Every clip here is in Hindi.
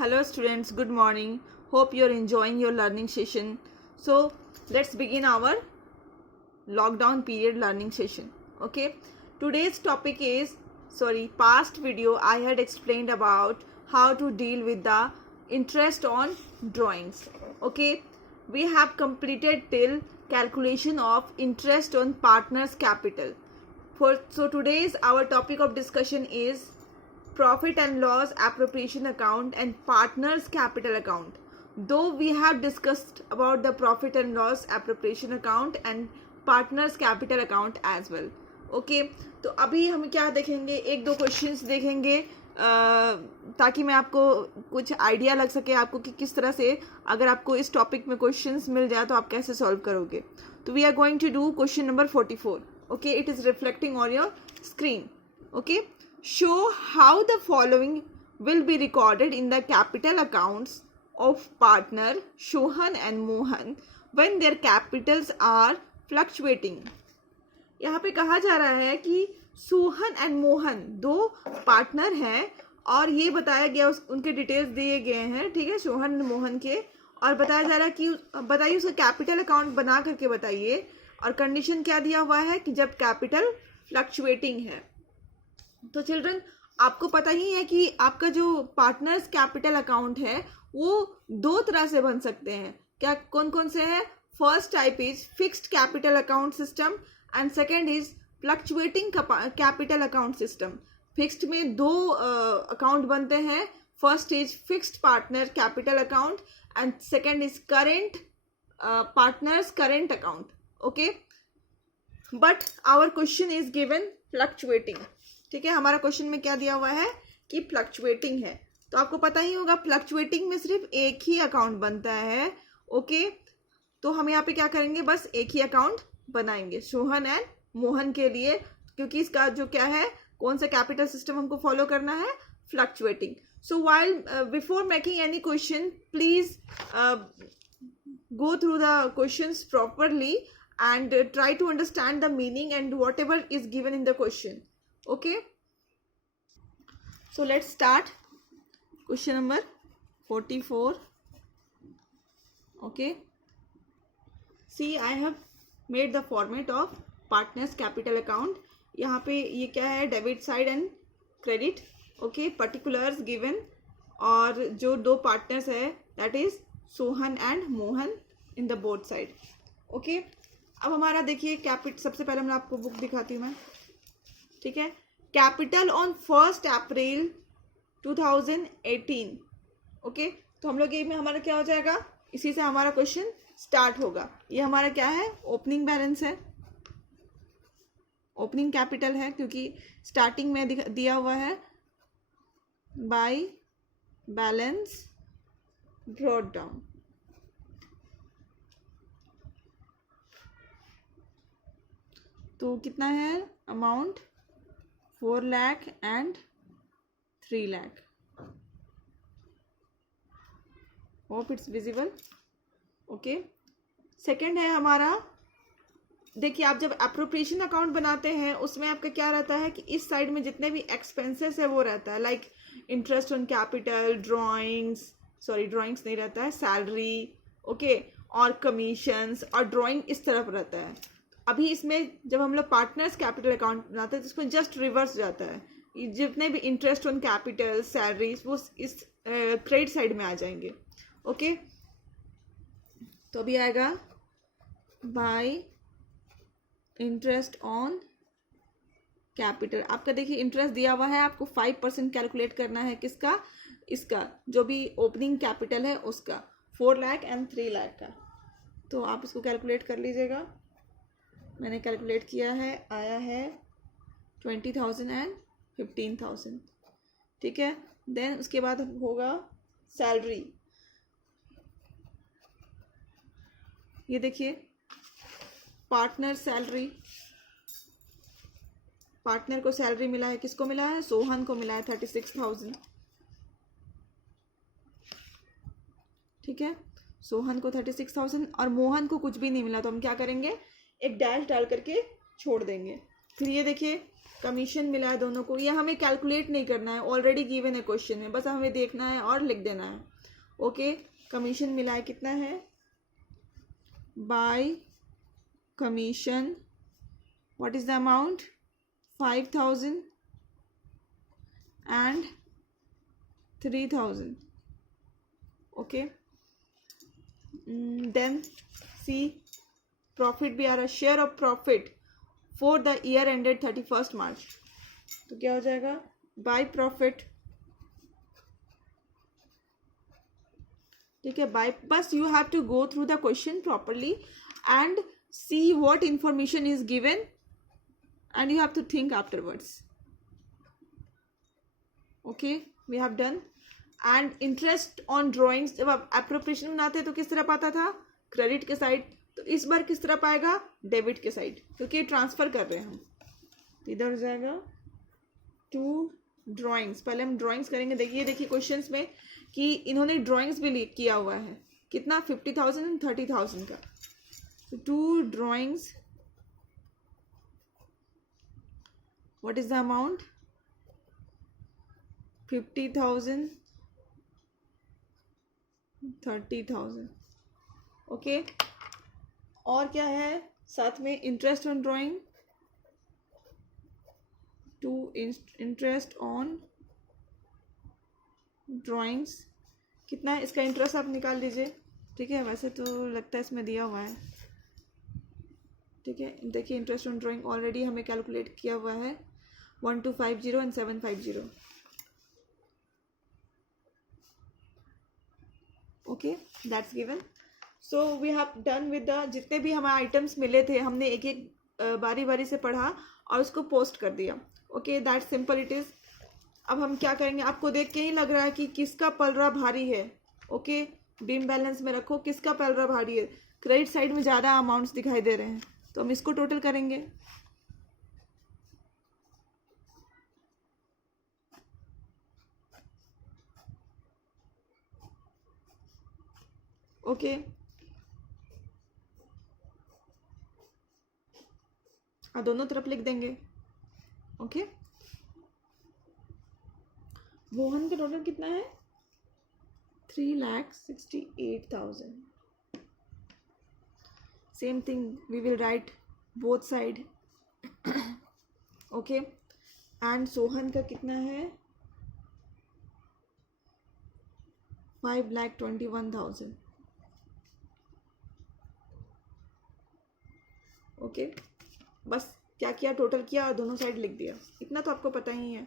Hello students, good morning. Hope you're enjoying your learning session. So let's begin our lockdown period learning session. Okay, today's topic is, past video I had explained about how to deal with the interest on drawings. Okay, we have completed till calculation of interest on partner's capital. So today's our topic of discussion is profit and loss appropriation account and partners capital account. Though we have discussed about the profit and loss appropriation account and partners capital account as well. Okay, तो अभी हम क्या देखेंगे, एक दो क्वेश्चंस देखेंगे ताकि मैं आपको कुछ आइडिया लग सके आपको कि किस तरह से अगर आपको इस टॉपिक में क्वेश्चंस मिल जाए तो आप कैसे सॉल्व करोगे. तो we are going to do question number 44. Okay, it is reflecting on your screen. Okay, show how the following will be recorded in the capital accounts of partner Sohan and Mohan when their capitals are fluctuating. यहाँ पे कहा जा रहा है कि सोहन एंड मोहन दो पार्टनर हैं और ये बताया गया उनके डिटेल्स दिए गए हैं. ठीक है, सोहन मोहन के, और बताया जा रहा है कि बताइए उसका कैपिटल अकाउंट बना करके बताइए. और कंडीशन क्या दिया हुआ है कि जब कैपिटल फ्लक्चुएटिंग है. तो चिल्ड्रन आपको पता ही है कि आपका जो पार्टनर्स कैपिटल अकाउंट है वो दो तरह से बन सकते हैं. क्या कौन कौन से हैं? First type is fixed capital account system and second is fluctuating capital account system. Fixed में दो अकाउंट बनते हैं. First is fixed partner capital account and second is current partners current account. Okay, but our question is given fluctuating. ठीक है, हमारा क्वेश्चन में क्या दिया हुआ है कि फ्लक्चुएटिंग है. तो आपको पता ही होगा फ्लक्चुएटिंग में सिर्फ एक ही अकाउंट बनता है. ओके, तो हम यहाँ पे क्या करेंगे, बस एक ही अकाउंट बनाएंगे सोहन एंड मोहन के लिए, क्योंकि इसका जो क्या है, कौन सा कैपिटल सिस्टम हमको फॉलो करना है, fluctuating. So while before making any question please go through the questions properly and try to understand the meaning and whatever is given in the question. Okay, so let's start question number 44. Okay, see I have made the format of partners capital account. यहाँ पे ये क्या है, debit side and credit. Okay, particulars given और जो दो पार्टनर्स है that is Sohan and Mohan in the both side. Okay, अब हमारा देखिए सबसे पहले मैं आपको बुक दिखाती हूँ मैं. ठीक है, कैपिटल ऑन 1 अप्रैल 2018. ओके, तो हम लोग ये में हमारा क्या हो जाएगा, इसी से हमारा क्वेश्चन स्टार्ट होगा. ये हमारा क्या है, ओपनिंग बैलेंस है, ओपनिंग कैपिटल है, क्योंकि स्टार्टिंग में दिया हुआ है बाय बैलेंस ब्रॉट डाउन. तो कितना है amount, 4 lakh and 3 lakh. Hope it's visible. Okay, second है हमारा, देखिए आप जब अप्रोप्रिएशन अकाउंट बनाते हैं उसमें आपका क्या रहता है कि इस साइड में जितने भी एक्सपेंसेस है वो रहता है, like interest on capital, drawings नहीं रहता है, सैलरी. ओके, और कमीशंस और ड्राइंग इस तरफ रहता है. अभी इसमें जब हम लोग पार्टनर्स कैपिटल अकाउंट बनाते हैं तो इसमें जस्ट रिवर्स जाता है. जितने भी इंटरेस्ट ऑन कैपिटल, सैलरीज वो इस क्रेडिट साइड में आ जाएंगे. ओके, तो अभी आएगा बाय इंटरेस्ट ऑन कैपिटल. आपका देखिए इंटरेस्ट दिया हुआ है, आपको 5% कैलकुलेट करना है. किसका, इसका जो भी ओपनिंग कैपिटल है उसका, 4 लाख एंड 3 लाख का. तो आप इसको कैलकुलेट कर लीजिएगा. मैंने कैलकुलेट किया है, आया है 20,000 एंड 15,000. ठीक है, देन उसके बाद होगा सैलरी. ये देखिए पार्टनर सैलरी, पार्टनर को सैलरी मिला है, किसको मिला है, सोहन को मिला है 36,000. ठीक है, सोहन को 36,000 और मोहन को कुछ भी नहीं मिला. तो हम क्या करेंगे, एक डैश डाल करके छोड़ देंगे. फिर ये देखिए कमीशन मिला है दोनों को, ये हमें कैलकुलेट नहीं करना है, ऑलरेडी गिवन है क्वेश्चन में, बस हमें देखना है और लिख देना है। ओके, कमीशन मिला है, कितना है, bye commission, what is the amount, 5,000 and 3,000. Okay, then see profit भी आ रहा है, share of profit for the year ended 31st March, तो क्या हो जाएगा, by profit, ठीक है, by, बस you have to go through the question properly and see what information is given and you have to think afterwards. Okay, we have done. And interest on drawings, जब आप एप्रोप्रिएशन बनाते हैं तो किस तरह पाता था, क्रेडिट के साइड, तो इस बार किस तरह पाएगा, डेबिट के साइड, क्योंकि ट्रांसफर कर रहे हैं हम, तो इधर हो जाएगा टू ड्राइंग्स। पहले हम ड्राइंग्स करेंगे। देखिए क्वेश्चंस में कि इन्होंने ड्राइंग्स भी किया हुआ है, कितना, 50,000 एंड 30,000 का, तो to drawings, what is the amount, 50,000, 30,000। Okay, और क्या है साथ में, interest on drawing, to interest on drawings, कितना है इसका इंटरेस्ट आप निकाल लीजिए, ठीक है, वैसे तो लगता है इसमें दिया हुआ है, ठीक है, देखिए इंटरेस्ट ऑन ड्राइंग ऑलरेडी हमें कैलकुलेट किया हुआ है, 1250 and 750। Okay, that's given. So we have done with the, जितने भी हमें आइटम्स मिले थे हमने एक एक बारी बारी से पढ़ा और उसको पोस्ट कर दिया। Okay, that simple it is. अब हम क्या करेंगे, आपको देख के ही लग रहा है कि किसका पलरा भारी है। ओके, बीम बैलेंस में रखो, किसका पलरा भारी है, क्रेडिट साइड में ज़्यादा अमाउंट्स दिखाई दे रहे हैं, तो हम इसको टोटल करेंगे। ओके, दोनों तरफ लिख देंगे। ओके, मोहन का टोटल कितना है, 3,68,000। Same thing we will write both side. Okay, and Sohan का कितना है, 5,21,000। ओके, बस क्या किया, टोटल किया और दोनों साइड लिख दिया, इतना तो आपको पता ही है।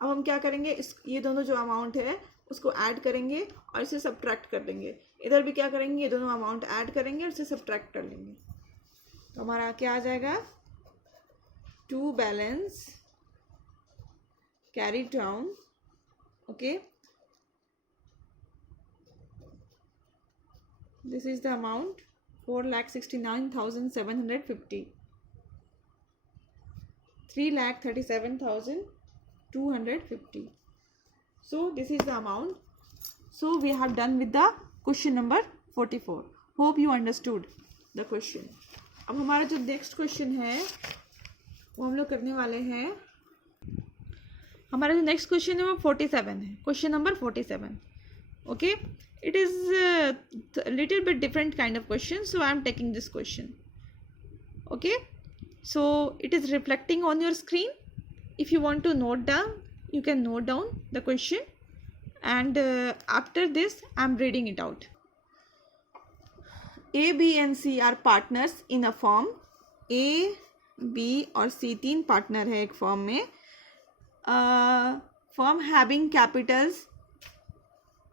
अब हम क्या करेंगे, ये दोनों जो अमाउंट है उसको ऐड करेंगे और इसे सब्ट्रैक्ट कर देंगे। इधर भी क्या करेंगे, ये दोनों अमाउंट ऐड करेंगे और इसे सब्ट्रैक्ट कर लेंगे, तो हमारा क्या आ जाएगा, to balance carry down. Okay, this is the amount, 4,69,750, 3,37,250. So this is the amount. So we have done with the question number 44. Hope you understood the question. अब हमारा जो नेक्स्ट क्वेश्चन है वो हम लोग करने वाले हैं, हमारा जो नेक्स्ट क्वेश्चन है वो 47 है, question number 47. Okay, it is a little bit different kind of question, so I am taking this question. Okay, so it is reflecting on your screen. If you want to note down, you can note down the question, and after this I am reading it out. A, B and C are partners in a firm. A, B और C तीन पार्टनर है एक फर्म में. फर्म हैविंग कैपिटल्स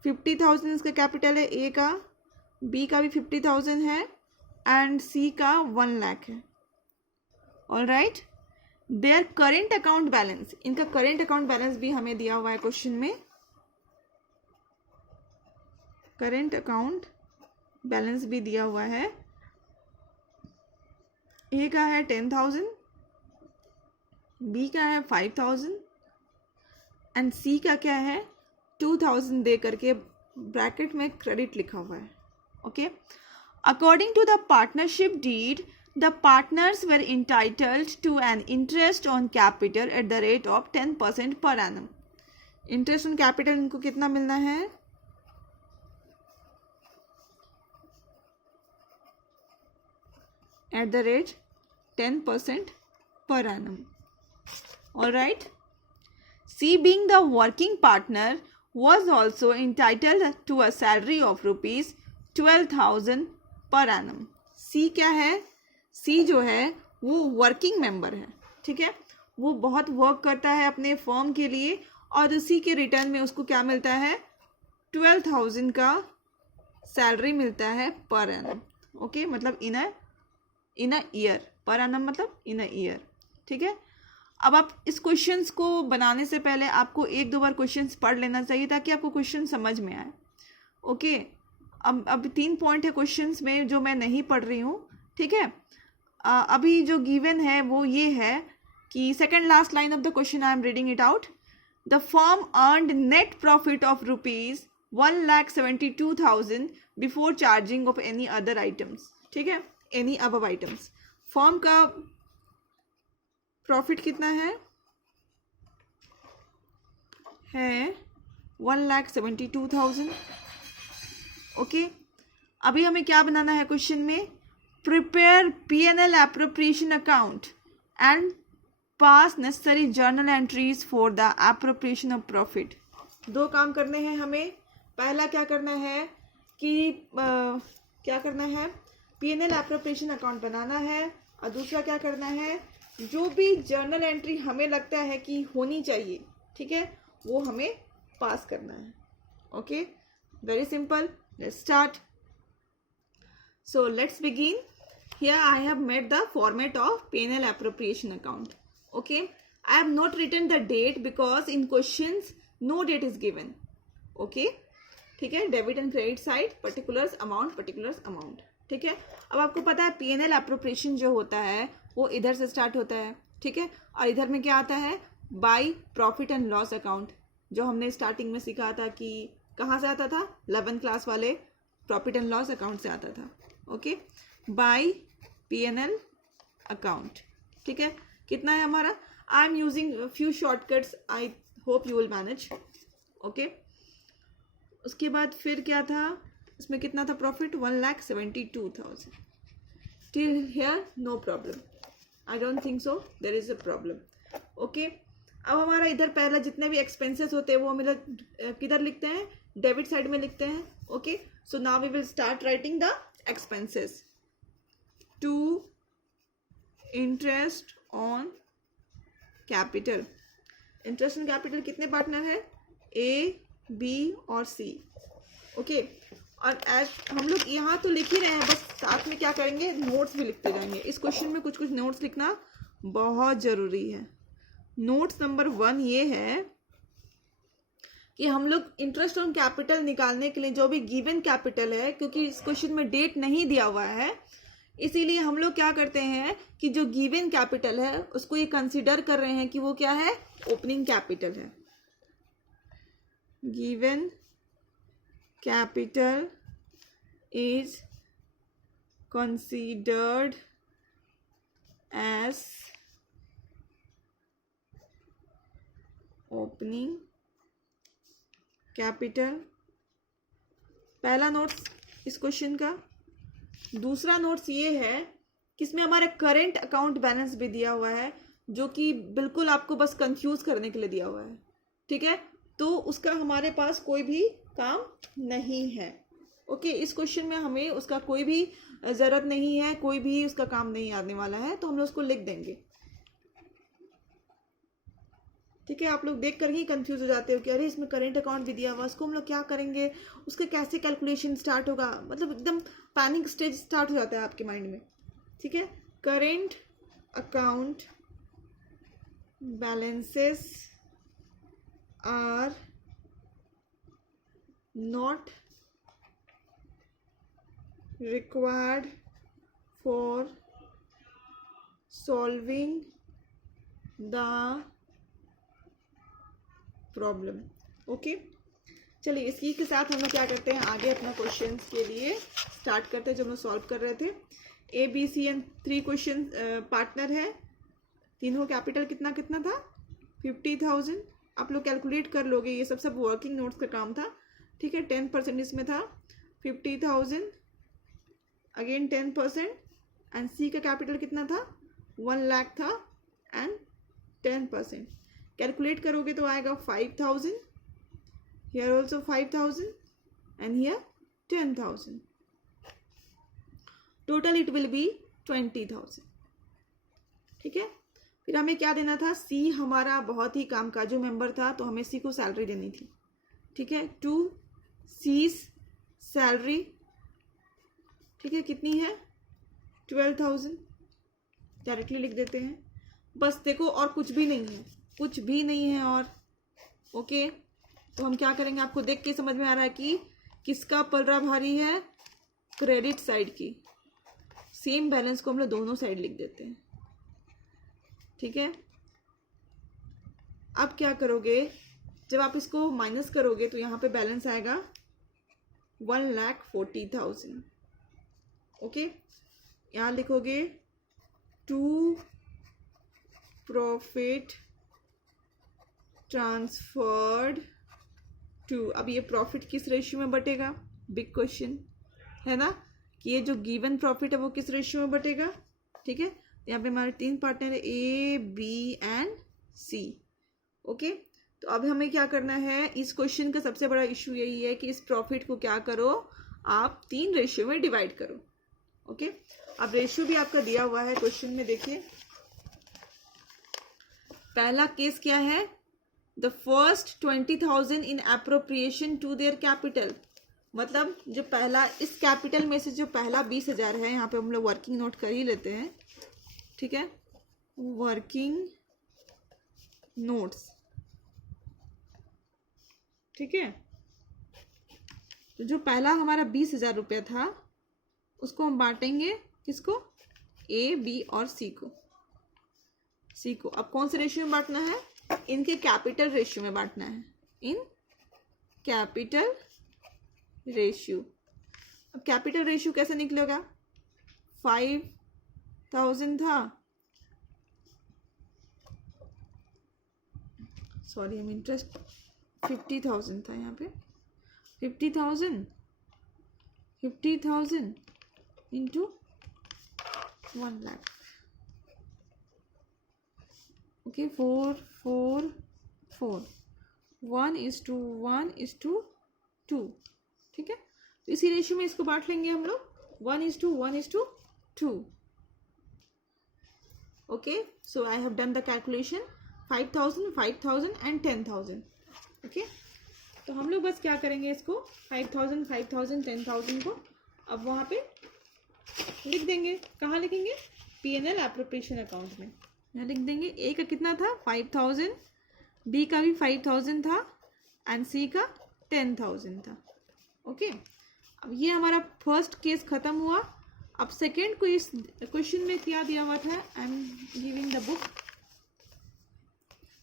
50,000 इसका कैपिटल है ए का, बी का भी 50,000 है एंड सी का 1 लाख है. All right, their current account balance, इनका करेंट अकाउंट बैलेंस भी हमें दिया हुआ है क्वेश्चन में. करेंट अकाउंट बैलेंस भी दिया हुआ है. ए का है 10,000, बी का है 5,000 एंड सी का क्या है 2,000 दे करके ब्रैकेट में क्रेडिट लिखा हुआ है. Okay, according to the partnership deed the partners were entitled to an interest on capital at the rate of 10% per annum. Interest on capital इनको कितना मिलना है? At the rate 10% per annum. All right. C, being the working partner, was also entitled to a salary of rupees 12,000 per annum. C क्या है? C जो है वो वर्किंग मेंबर है, ठीक है, वो बहुत वर्क करता है अपने फर्म के लिए और उसी के रिटर्न में उसको क्या मिलता है? 12,000 का सैलरी मिलता है पर एनम. ओके, मतलब इन अ ईयर. पर एनम मतलब इन अ ईयर, ठीक है. अब आप इस क्वेश्चंस को बनाने से पहले आपको एक दो बार क्वेश्चंस पढ़ लेना चाहिए ताकि आपको क्वेश्चन समझ में आए. ओके, अब 3 पॉइंट है क्वेश्चंस में जो मैं नहीं पढ़ रही हूँ, ठीक है. अभी जो गिवन है वो ये है कि second last line of the question I am reading it out. The firm earned net profit of rupees 1,72,000 before charging of any other items. ठीक है, एनी अबव आइटम्स. फर्म का प्रॉफिट कितना है 1,72,000. ओके, अभी हमें क्या बनाना है क्वेश्चन में? Prepare P&L appropriation account and pass necessary journal entries for the appropriation of profit. 2 काम करने हैं हमें. पहला क्या करना है कि क्या करना है, P&L एप्रोप्रिएशन अकाउंट बनाना है. और दूसरा क्या करना है, जो भी जर्नल एंट्री हमें लगता है कि होनी चाहिए, ठीक है, वो हमें पास करना है. Okay, very simple. Let's start. So let's begin. Here I have made the format of P&L appropriation account. Okay, I have not written the date because in questions no date is given. Okay, ठीक है. Debit and credit side, particulars amount. ठीक है, अब आपको पता है P&L एप्रोप्रिएशन जो होता है वो इधर से स्टार्ट होता है, ठीक है, और इधर में क्या आता है? By profit and loss account, जो हमने स्टार्टिंग में सीखा था कि कहाँ से आता था, 11th क्लास वाले प्रॉफिट एंड लॉस अकाउंट से आता था. Okay, by P&L account. ठीक है, कितना है हमारा? I am using few shortcuts, I hope you will manage. Okay, उसके बाद फिर क्या था, इसमें कितना था profit? 1,72,000. Till here no problem, I don't think so there is a problem. Okay, अब हमारा इधर पहला जितने भी एक्सपेंसेस होते हैं वो हम इधर किधर लिखते हैं? डेबिट साइड में लिखते हैं. Okay, so now we will start writing the expenses. To interest on capital. Interest on capital कितने पार्टनर है? A, B और C. ओके, और एज हम लोग यहाँ तो लिख ही रहे हैं, बस साथ में क्या करेंगे, नोट्स भी लिखते जाएंगे. इस क्वेश्चन में कुछ नोट्स लिखना बहुत ज़रूरी है. नोट्स नंबर 1 ये है कि हम लोग इंटरेस्ट ऑन कैपिटल निकालने के लिए जो भी गिवन कैपिटल है, क्योंकि इस क्वेश्चन में डेट नहीं दिया हुआ है, इसीलिए हम लोग क्या करते हैं कि जो गिवन कैपिटल है उसको ये कंसीडर कर रहे हैं कि वो क्या है, ओपनिंग कैपिटल है. Given capital is considered as opening capital. पहला नोट्स इस क्वेश्चन का. दूसरा नोट्स ये है कि इसमें हमारा करंट अकाउंट बैलेंस भी दिया हुआ है, जो कि बिल्कुल आपको बस कंफ्यूज करने के लिए दिया हुआ है. ठीक है, तो उसका हमारे पास कोई भी काम नहीं है. ओके, इस क्वेश्चन में हमें उसका कोई भी ज़रूरत नहीं है, कोई भी उसका काम नहीं आने वाला है, तो हम लोग उसको लिख देंगे. ठीक है, आप लोग देख कर ही कंफ्यूज हो जाते हो कि अरे इसमें करंट अकाउंट भी दिया हुआ, उसको हम लोग क्या करेंगे, उसका कैसे कैलकुलेशन स्टार्ट होगा, मतलब एकदम पैनिक स्टेज स्टार्ट हो जाता है आपके माइंड में. ठीक है, current account balances are not required for solving the problem. Okay, चलिए इसी के साथ हम लोग क्या करते हैं, आगे अपना क्वेश्चंस के लिए स्टार्ट करते हैं जो हम लोग सॉल्व कर रहे थे. A B C and 3 question partner है, तीनों कैपिटल कितना कितना था 50,000। आप लोग कैलकुलेट कर लोगे, ये सब वर्किंग नोट्स का काम था, ठीक है। 10% इसमें था 50,000, अगेन 10%, एंड सी का कैपिटल कितना था 1 लाख था, एंड 10% कैलकुलेट करोगे तो आएगा 5,000, here also 5,000 and here 10,000, total it will be 20,000, ठीक है। फिर हमें क्या देना था, सी हमारा बहुत ही कामकाजू मेंबर था, तो हमें सी को सैलरी देनी थी, ठीक है। 2 सीज सैलरी, ठीक है, कितनी है 12,000, डायरेक्टली लिख देते हैं। बस देखो और कुछ भी नहीं है, कुछ भी नहीं है और ओके। तो हम क्या करेंगे, आपको देख के समझ में आ रहा है कि किसका पलड़ा भारी है, क्रेडिट साइड की। सेम बैलेंस को हम लोग दोनों साइड लिख देते हैं, ठीक है। अब क्या करोगे, जब आप इसको माइनस करोगे तो यहाँ पे बैलेंस आएगा 1,40,000, ओके। यहाँ लिखोगे 2 प्रॉफिट ट्रांसफर्ड टू। अब ये प्रॉफिट किस रेशियो में बटेगा, बिग क्वेश्चन है ना, कि ये जो गिवन प्रॉफिट है वो किस रेशियो में बटेगा, ठीक है। यहाँ पे हमारे 3 पार्टनर है A B and C, okay. तो अब हमें क्या करना है, इस क्वेश्चन का सबसे बड़ा इशू यही है कि इस प्रॉफिट को क्या करो, आप 3 रेशियो में डिवाइड करो, ओके। अब रेशियो भी आपका दिया हुआ है क्वेश्चन में, देखिए पहला केस क्या है, the first 20,000 in appropriation to their capital. मतलब जो पहला, इस कैपिटल में से जो पहला 20,000 है, यहाँ पे हम लोग वर्किंग नोट कर ही लेते हैं, ठीक है, वर्किंग नोट्स, ठीक है। तो जो पहला हमारा 20,000 रुपया था उसको हम बांटेंगे किसको, ए बी और सी को, सी को। अब कौन से रेशियो में बांटना है, इनके कैपिटल रेशियो में बांटना है, इन कैपिटल रेशियो। अब कैपिटल रेशियो कैसे निकलेगा, 5,000 था, सॉरी हम इंटरेस्ट 50,000 था यहाँ पे, 50,000 इंटू 1 लाख, ओके। 4 4 4 1:1:2, ठीक है। तो इसी रेशियो में इसको बांट लेंगे हम लोग, 1:1:2, okay. So I have done the calculation, 5,000 5,000 and 10,000, okay. तो हम लोग बस क्या करेंगे, इसको 5,000 5,000 10,000 को अब वहाँ पे लिख देंगे। कहाँ लिखेंगे, P&L एप्रोप्रिएशन अकाउंट में, यहाँ लिख देंगे। ए का कितना था 5,000, बी का भी 5,000 था, एंड सी का 10,000 था, ओके। अब ये हमारा फर्स्ट केस खत्म हुआ। अब सेकेंड क्वेश्चन में क्या दिया हुआ था, I am giving the book.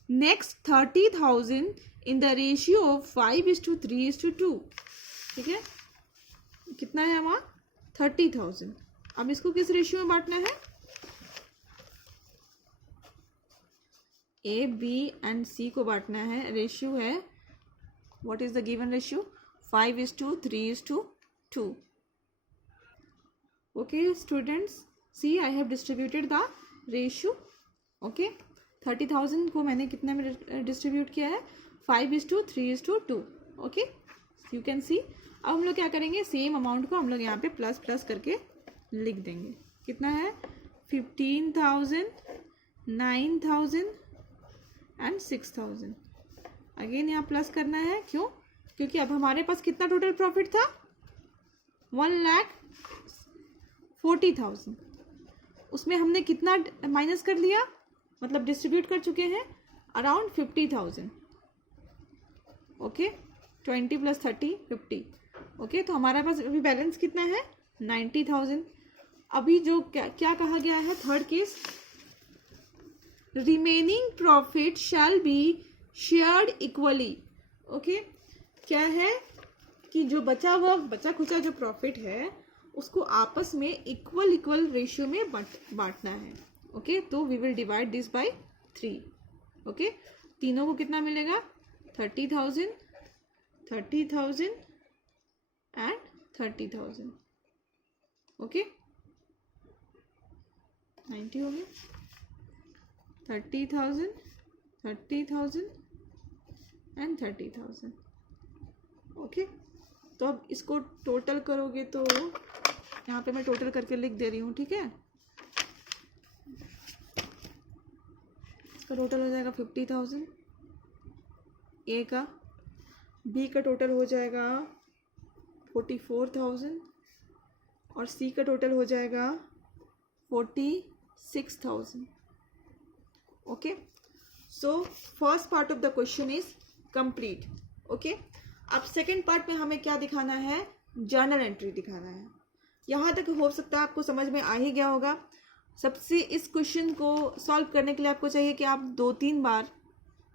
Next 30,000 in the ratio of 5:3:2, ठीक है। कितना है हमारा 30,000। अब इसको किस रेशियो में बांटना है, ए बी एंड सी को बांटना है। रेशियो है, what is the given ratio, 5:3:2, okay students. See I have distributed the ratio, okay. 30,000 को मैंने कितने में डिस्ट्रीब्यूट किया है, 5:3:2, ओके, यू कैन सी। अब हम लोग क्या करेंगे, सेम अमाउंट को हम लोग यहाँ पे प्लस प्लस करके लिख देंगे। कितना है 15,000, 9,000 एंड 6,000। अगेन यहाँ प्लस करना है, क्यों, क्योंकि अब हमारे पास कितना टोटल प्रॉफिट था, 1,40,000। उसमें हमने कितना माइनस कर लिया, मतलब डिस्ट्रीब्यूट कर चुके हैं अराउंड 50,000, ओके। 20 + 30 50, ओके। तो हमारे पास अभी बैलेंस कितना है 90,000। अभी जो क्या कहा गया है, third case, remaining profit shall be shared equally, okay. क्या है कि जो बचा खुचा जो प्रॉफिट है उसको आपस में इक्वल रेशियो में बांटना है. ओके, तो we will divide this by 3. Okay, तीनों को कितना मिलेगा? 30,000 एंड 30,000. ओके, 90 हो गया. 30,000 एंड 30,000. ओके, तो अब इसको टोटल करोगे तो यहाँ पे मैं टोटल करके लिख दे रही हूँ. ठीक है, इसका टोटल हो जाएगा 50,000 ए का. बी का टोटल हो जाएगा 44,000 और सी का टोटल हो जाएगा 46,000. Okay, so first part of the question is complete. Okay, अब सेकेंड पार्ट में हमें क्या दिखाना है? जर्नल एंट्री दिखाना है. यहाँ तक हो सकता है आपको समझ में आ ही गया होगा. सबसे इस क्वेश्चन को सॉल्व करने के लिए आपको चाहिए कि आप 2-3 बार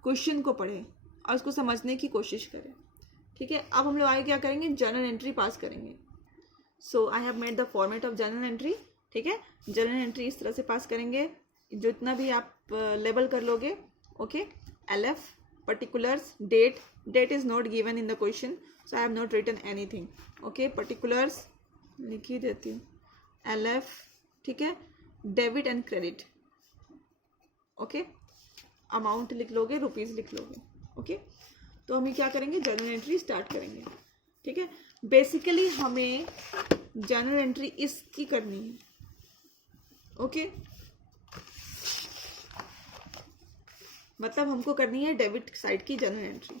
क्वेश्चन को पढ़ें और उसको समझने की कोशिश करें. ठीक है, अब हम लोग आगे क्या करेंगे? जर्नल एंट्री पास करेंगे. So I have made the format of journal entry. ठीक है, जर्नल एंट्री इस तरह से पास करेंगे, जितना भी आप लेबल कर लोगे. Okay, LF, particulars, date is not given in the question, so I have not written anything. Okay, particulars लिख ही देती हूँ. LF, ठीक है, debit and credit. Okay, amount लिख लोगे, रुपीज़ लिख लोगे. ओके, तो हम ये क्या करेंगे? जर्नल एंट्री स्टार्ट करेंगे. ठीक है, बेसिकली हमें जर्नल एंट्री इसकी करनी है. ओके, मतलब हमको करनी है डेबिट साइड की जर्नल एंट्री.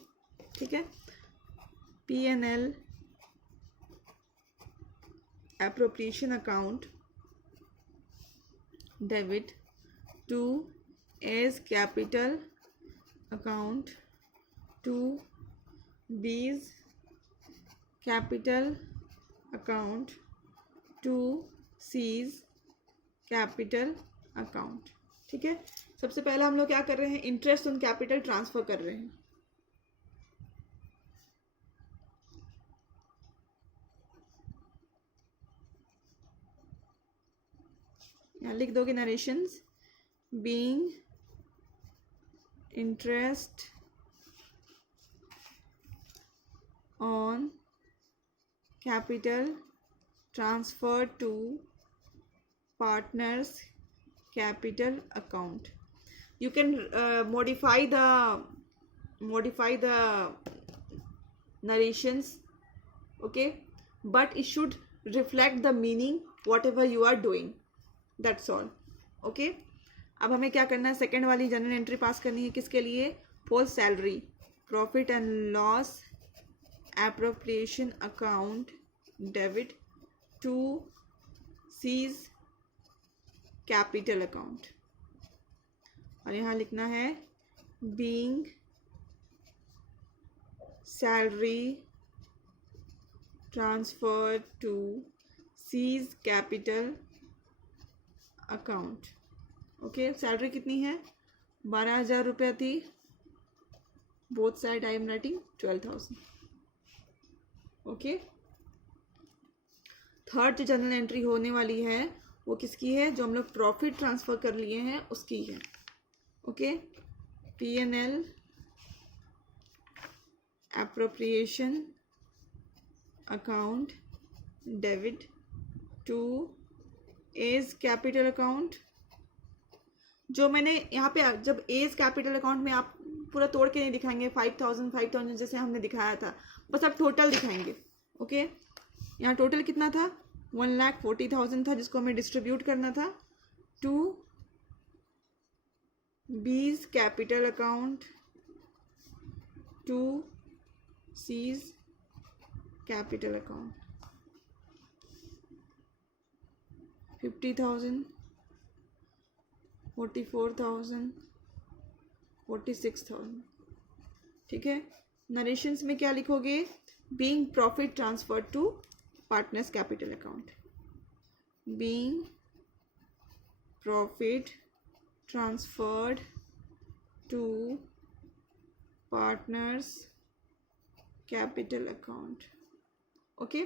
ठीक है, P&L appropriation account debit to A's capital account to B's capital account to C's capital account. ठीक है, सबसे पहले हम लोग क्या कर रहे हैं? इंटरेस्ट ऑन कैपिटल ट्रांसफर कर रहे हैं. यहाँ लिख दोगे narrations, being interest on capital transfer to partners capital account. You can modify the narrations. Okay, but it should reflect the meaning whatever you are doing. That's all. Okay, अब हमें क्या करना है? सेकेंड वाली जर्नल एंट्री पास करनी है. किसके लिए? For salary, profit and loss appropriation account debit to C's capital account. और यहाँ लिखना है being salary transfer to C's capital account. Okay, salary कितनी है? 12,000 रुपया थी. Both side I am writing 12,000. Okay, third जो जनरल एंट्री होने वाली है वो किसकी है? जो हम लोग प्रॉफिट ट्रांसफर कर लिए हैं उसकी है. Okay, P&L appropriation account debit to A's capital account. जो मैंने यहाँ पे जब एज कैपिटल अकाउंट में आप पूरा तोड़ के नहीं दिखाएंगे 5,000 जैसे हमने दिखाया था, बस आप टोटल दिखाएंगे. ओके, यहाँ टोटल कितना था? 1,40,000 था, जिसको हमें डिस्ट्रीब्यूट करना था to B's capital account to C's capital account. 50,000, 44,000, 46,000. ठीक है, नरेशंस में क्या लिखोगे? Being profit transfer to partners capital account. Being profit transferred to partners capital account. Okay,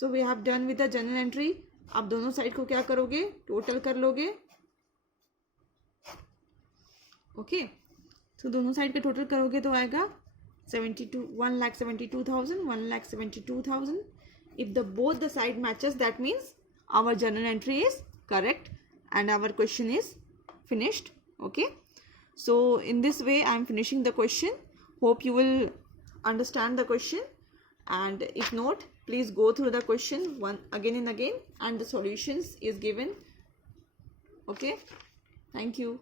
so we have done with the general entry. आप दोनों साइड को क्या करोगे, टोटल कर लोगे. ओके, तो दोनों साइड का टोटल करोगे तो आएगा 1,72,000, 1,72,000. If the both the side matches, that means our journal entry is correct and our question is finished. Okay, so in this way I am finishing the question. Hope you will understand the question, and if not, please go through the question one again and again, and the solutions is given. Okay, thank you.